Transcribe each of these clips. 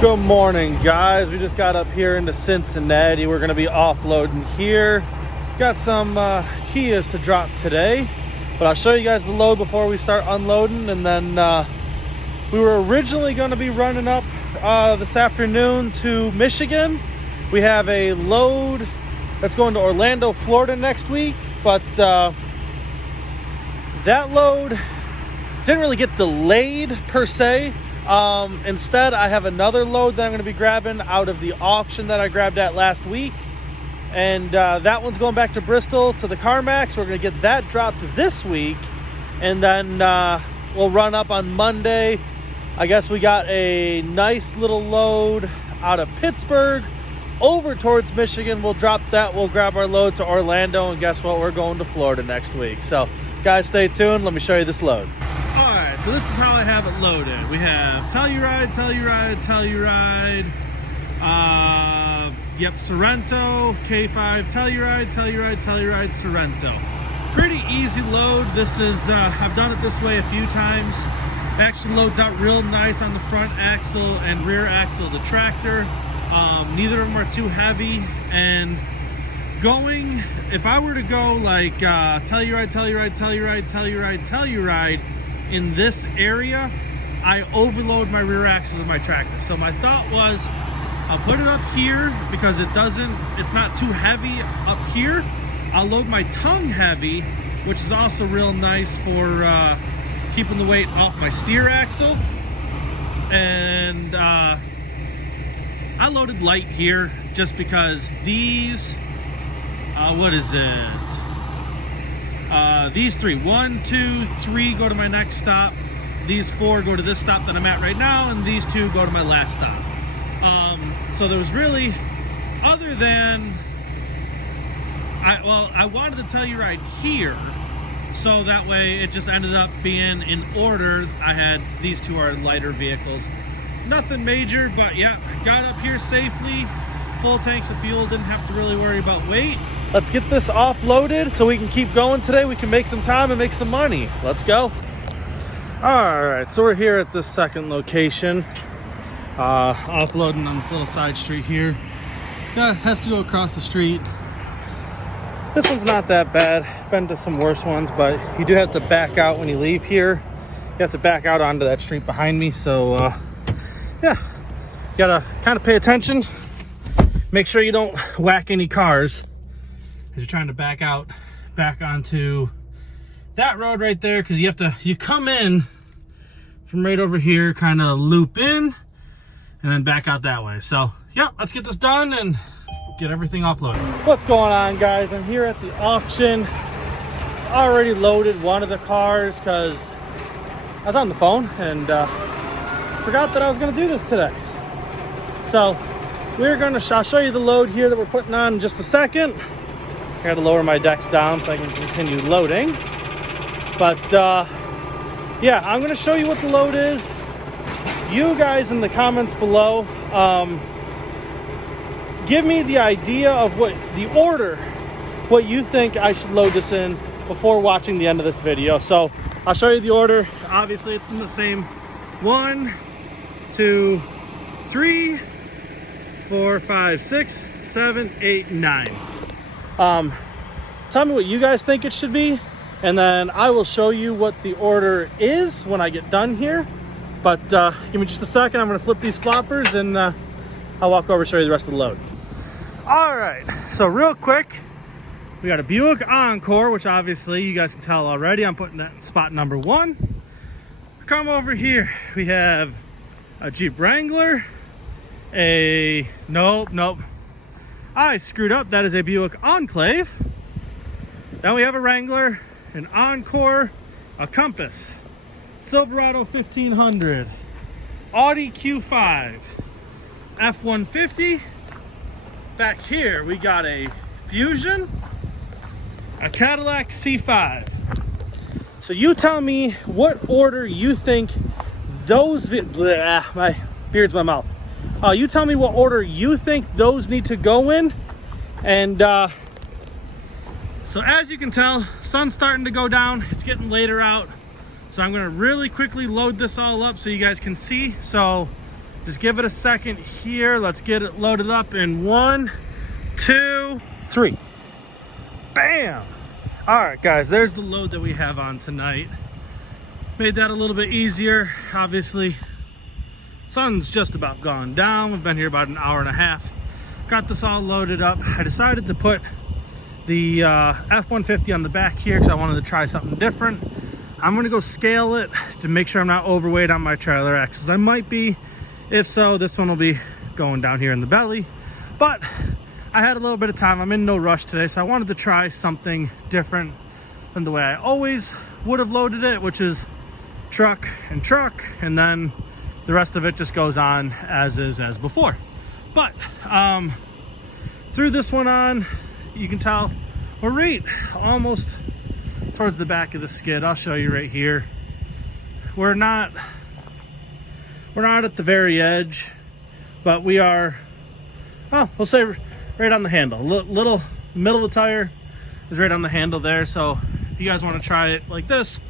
Good morning, guys. We just got up here into Cincinnati. We're going to be offloading here. Got some Kias to drop today, but I'll show you guys the load before we start unloading. And then we were originally going to be running up this afternoon to Michigan. We have a load that's going to Orlando, Florida next week, but that load didn't really get delayed per se. Instead, I have another load that I'm going to be grabbing out of the auction that I grabbed at last week. And that one's going back to Bristol to the CarMax. We're going to get that dropped this week. And then we'll run up on Monday. I guess we got a nice little load out of Pittsburgh over towards Michigan. We'll drop that. We'll grab our load to Orlando. And guess what? We're going to Florida next week. So, guys, stay tuned. Let me show you this load. Alright, so this is how I have it loaded. We have Telluride, Sorento, K5, Telluride, Sorento. Pretty easy load. This is, I've done it this way a few times. It actually loads out real nice on the front axle and rear axle of the tractor. Neither of them are too heavy. And going, if I were to go like Telluride, in this area, I overload my rear axles of my tractor. So my thought was, I'll put it up here because it's not too heavy up here. I'll load my tongue heavy, which is also real nice for keeping the weight off my steer axle. And I loaded light here just because these, these three, 1, 2, 3 go to my next stop. These 4 go to this stop that I'm at right now, and these 2 go to my last stop. So there was really, other than, I wanted to Telluride here, so that way it just ended up being in order. I had these 2 are lighter vehicles. Nothing major, but yeah, got up here safely. Full tanks of fuel, didn't have to really worry about weight. Let's get this offloaded so we can keep going today. We can make some time and make some money. Let's go. All right, so we're here at this second location. Offloading on this little side street here. Has to go across the street. This one's not that bad. Been to some worse ones, but you do have to back out when you leave here. You have to back out onto that street behind me. So, yeah, you gotta kind of pay attention. Make sure you don't whack any cars as you're trying to back out back onto that road right there, because you come in from right over here, kind of loop in and then back out that way. So yeah, let's get this done and get everything offloaded. What's going on, guys? I'm here at the auction. Already loaded one of the cars because I was on the phone and forgot that I was going to do this today. So I'll show you the load here that we're putting on in just a second. I got to lower my decks down so I can continue loading. But yeah, I'm going to show you what the load is. You guys in the comments below, give me the idea of what you think I should load this in before watching the end of this video. So I'll show you the order. Obviously it's in the same 1, 2, 3, 4, 5, 6, 7, 8, 9. Tell me what you guys think it should be, and then I will show you what the order is when I get done here. But give me just a second. I'm going to flip these floppers and I'll walk over and show you the rest of the load. All right, so real quick, we got a Buick Encore, which obviously you guys can tell already. I'm putting that in spot number 1. Come over here. We have a Jeep Wrangler, nope. I screwed up. That is a Buick Enclave. Then we have a Wrangler, an Encore, a Compass, Silverado 1500, Audi Q5, F-150. Back here we got a Fusion, a Cadillac C5. So you tell me what order you think those, my beard's my mouth. You tell me what order you think those need to go in. And so as you can tell, sun's starting to go down. It's getting later out. So I'm gonna really quickly load this all up so you guys can see. So Just give it a second here. Let's get it loaded up in 1, 2, 3. Bam! All right, guys, there's the load that we have on tonight. Made that a little bit easier. Obviously, sun's just about gone down. We've been here about an hour and a half. Got this all loaded up. I decided to put the F-150 on the back here because I wanted to try something different. I'm gonna go scale it to make sure I'm not overweight on my trailer axles. I might be. If so, this one will be going down here in the belly. But I had a little bit of time. I'm in no rush today, so I wanted to try something different than the way I always would have loaded it, which is truck, and then the rest of it just goes on as is as before. But threw this one on. You can tell we're right almost towards the back of the skid. I'll show you right here. We're not at the very edge, but we are, oh, we'll say right on the handle. Little middle of the tire is right on the handle there. So if you guys want to try it like this,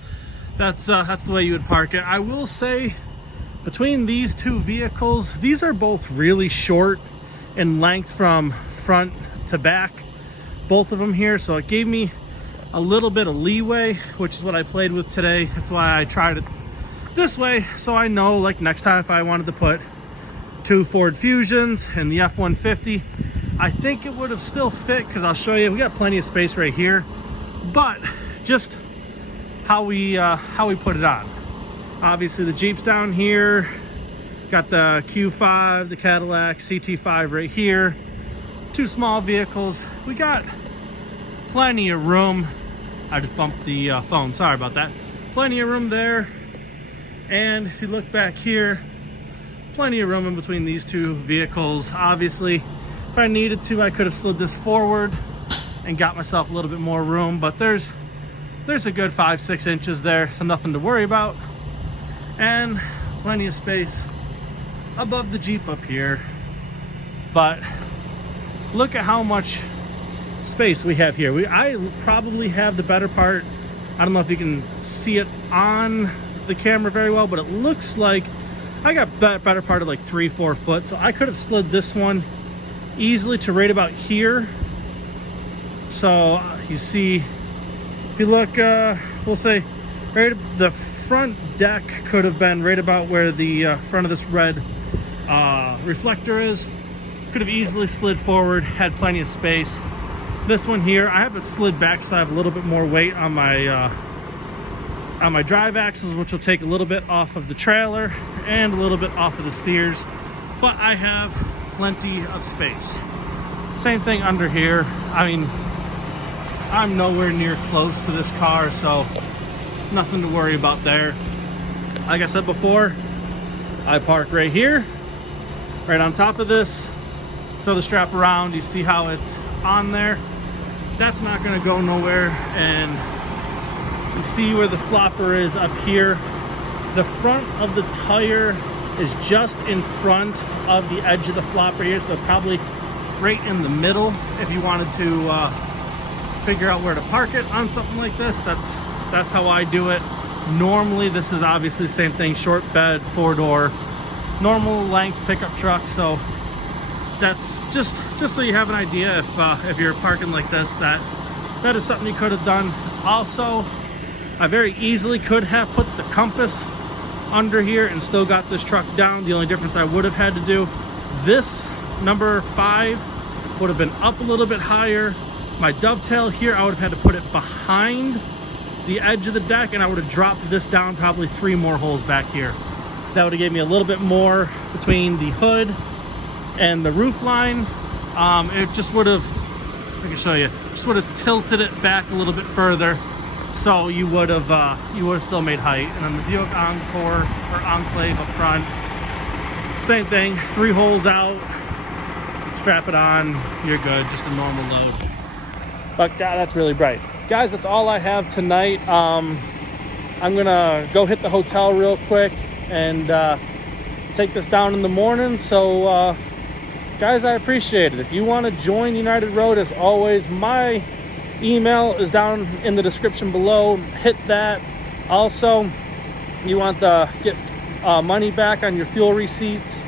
that's the way you would park it. I will say, between these two vehicles, these are both really short in length from front to back, both of them here. So it gave me a little bit of leeway, which is what I played with today. That's why I tried it this way, so I know, like, next time if I wanted to put 2 Ford Fusions in the F-150, I think it would have still fit, because I'll show you, we got plenty of space right here, but just how we put it on. Obviously the Jeep's down here, got the Q5, the Cadillac CT5 right here, 2 small vehicles. We got plenty of room. I just bumped the phone, sorry about that. Plenty of room there. And if you look back here, plenty of room in between these two vehicles. Obviously, if I needed to, I could have slid this forward and got myself a little bit more room, but there's a good 5-6 inches there, so nothing to worry about. And plenty of space above the Jeep up here. But look at how much space we have here. I probably have the better part. I don't know if you can see it on the camera very well, but it looks like I got better part of like 3-4 foot, so I could have slid this one easily to right about here. So you see, if you look, we'll say right, the front deck could have been right about where the front of this red reflector is. Could have easily slid forward, had plenty of space. This one here, I have it slid back so I have a little bit more weight on my drive axles, which will take a little bit off of the trailer and a little bit off of the steers, but I have plenty of space. Same thing under here. I mean, I'm nowhere near close to this car, so nothing to worry about there. Like I said before, I park right here, right on top of this, throw the strap around. You see how it's on there? That's not going to go nowhere. And you see where the flopper is up here. The front of the tire is just in front of the edge of the flopper here, so probably right in the middle. If you wanted to figure out where to park it on something like this, that's how I do it. Normally, this is obviously the same thing, short bed, 4-door, normal length pickup truck. So that's just so you have an idea, if you're parking like this, that is something you could have done. Also, I very easily could have put the compass under here and still got this truck down. The only difference I would have had to do, this number 5 would have been up a little bit higher. My dovetail here, I would have had to put it behind the edge of the deck, and I would have dropped this down probably 3 more holes back here. That would have gave me a little bit more between the hood and the roof line. It just would have, I can show you, just would have tilted it back a little bit further, so you would have still made height. And then the Buick Encore or Enclave up front, same thing, 3 holes out, strap it on, you're good, just a normal load. But God, that's really bright. Guys, that's all I have tonight. I'm gonna go hit the hotel real quick and take this down in the morning. So guys, I appreciate it. If you want to join United Road, as always, my email is down in the description below. Hit that. Also, you want to get money back on your fuel receipts,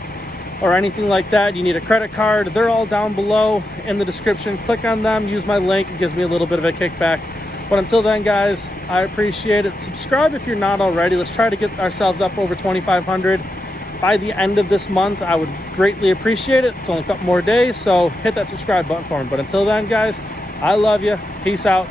or anything like that, you need a credit card, they're all down below in the description. Click on them, use my link, it gives me a little bit of a kickback. But until then, guys, I appreciate it. Subscribe if you're not already. Let's try to get ourselves up over 2,500 by the end of this month. I would greatly appreciate it. It's only a couple more days, so hit that subscribe button for me. But until then, guys, I love you. Peace out.